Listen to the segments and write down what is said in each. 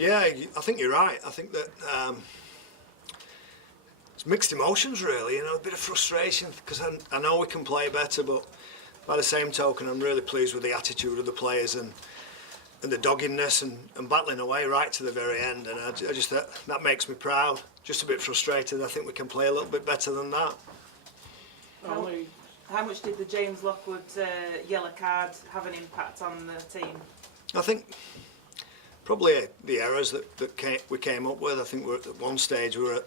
Yeah, I think you're right. I think that it's mixed emotions really, a bit of frustration because I know we can play better, but by the same token I'm really pleased with the attitude of the players and the doggedness and battling away right to the very end, and I just that makes me proud. Just a bit frustrated. I think we can play a little bit better than that. How much did the James Lockwood yellow card have an impact on the team? I think probably the errors that we came up with. I think at one stage we were at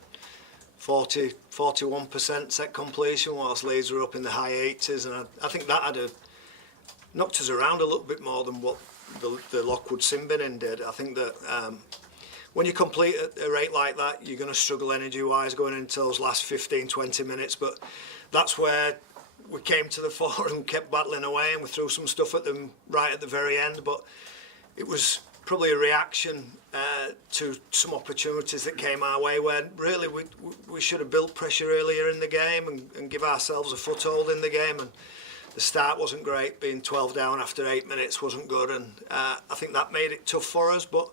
41% set completion, whilst Leeds were up in the high 80s, and I think that had knocked us around a little bit more than what the Lockwood sin binning did. I think that when you complete at a rate like that, you're going to struggle energy-wise going into those last 15-20 minutes, but that's where we came to the fore and kept battling away, and we threw some stuff at them right at the very end, but it was probably a reaction to some opportunities that came our way where really we should have built pressure earlier in the game and give ourselves a foothold in the game, and the start wasn't great. Being 12 down after 8 minutes wasn't good, and I think that made it tough for us, but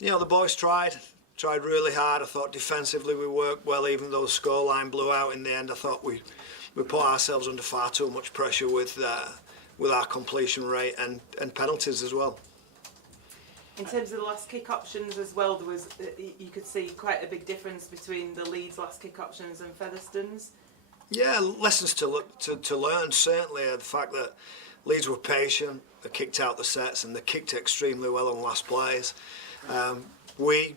the boys tried really hard. I thought defensively we worked well, even though the scoreline blew out in the end. I thought we put ourselves under far too much pressure with our completion rate and penalties as well. In terms of the last kick options as well, you could see quite a big difference between the Leeds last kick options and Featherstone's. Yeah, lessons to learn, certainly. The fact that Leeds were patient, they kicked out the sets and they kicked extremely well on last plays. We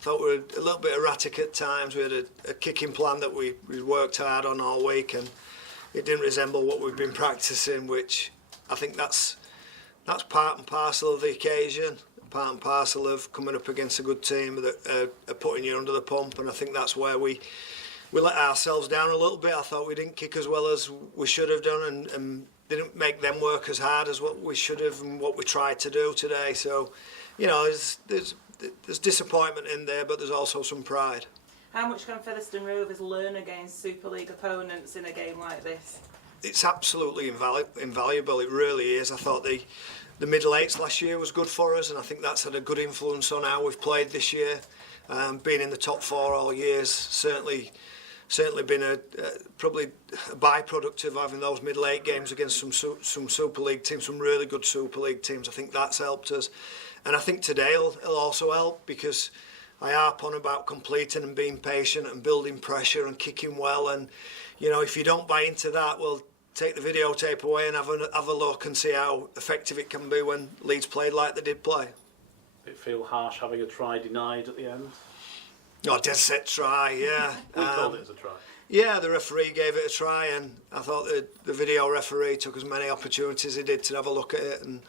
thought we were a little bit erratic at times. We had a kicking plan that we worked hard on all week, and it didn't resemble what we've been practicing, which I think that's part and parcel of the occasion, part and parcel of coming up against a good team that are putting you under the pump, and I think that's where we let ourselves down a little bit. I thought we didn't kick as well as we should have done, and didn't make them work as hard as what we should have and what we tried to do today. So, there's disappointment in there, but there's also some pride. How much can Featherstone Rovers learn against Super League opponents in a game like this? It's absolutely invaluable, it really is. I thought the middle eights last year was good for us, and I think that's had a good influence on how we've played this year. Being in the top four all year's certainly been probably a byproduct of having those middle eight games against some Super League teams, some really good Super League teams. I think that's helped us, and I think today it'll also help, because I harp on about completing and being patient and building pressure and kicking well, and if you don't buy into that, well, take the videotape away and have a look and see how effective it can be when Leeds played like they did play. Did it feel harsh having a try denied at the end? No, dead set try, yeah. We called it as a try. Yeah, the referee gave it a try, and I thought the video referee took as many opportunities as he did to have a look at it, and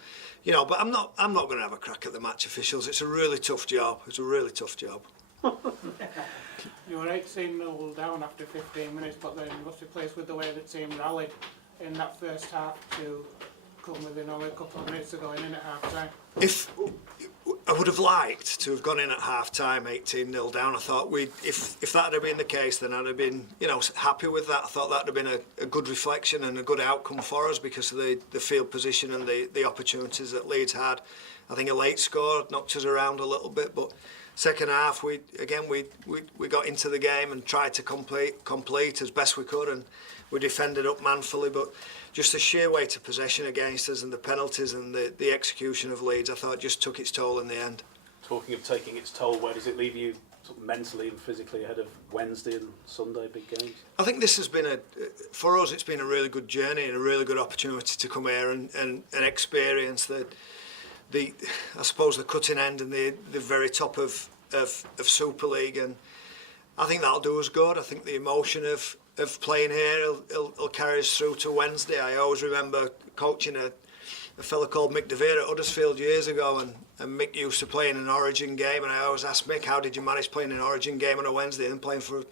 but I'm not going to have a crack at the match officials. It's a really tough job. It's a really tough job. You were 18-0 down after 15 minutes, but then you must be pleased with the way the team rallied in that first half to come within only a couple of minutes of going in at half-time. If I would have liked to have gone in at half-time 18-0 down. I thought if that had been the case, then I'd have been happy with that. I thought that would have been a good reflection and a good outcome for us because of the field position and the opportunities that Leeds had. I think a late score knocked us around a little bit, but second half we got into the game and tried to complete as best we could, and we defended up manfully, but just the sheer weight of possession against us and the penalties and the execution of Leeds, I thought just took its toll in the end. Talking of taking its toll, where does it leave you sort of mentally and physically ahead of Wednesday and Sunday big games? I think this has been for us, it's been a really good journey and a really good opportunity to come here and experience I suppose the cutting end and the very top of Super League, and I think that'll do us good. I think the emotion of playing here will carry us through to Wednesday. I always remember coaching a fella called Mick DeVere at Huddersfield years ago, and Mick used to play in an Origin game, and I always asked Mick, how did you manage playing an Origin game on a Wednesday and playing for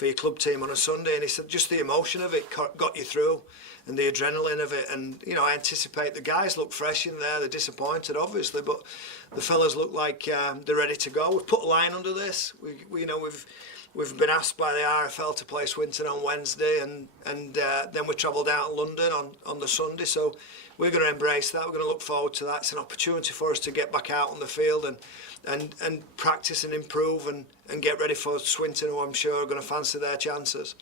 your club team on a Sunday? And he said just the emotion of it got you through, and the adrenaline of it. And I anticipate the guys look fresh in there. They're disappointed obviously, but the fellas look like they're ready to go. We've put a line under this. We've been asked by the RFL to play Swinton on Wednesday, and then we travel down to London on the Sunday. So we're going to embrace that. We're going to look forward to that. It's an opportunity for us to get back back out on the field and practice and improve and get ready for Swinton, who I'm sure are going to fancy their chances.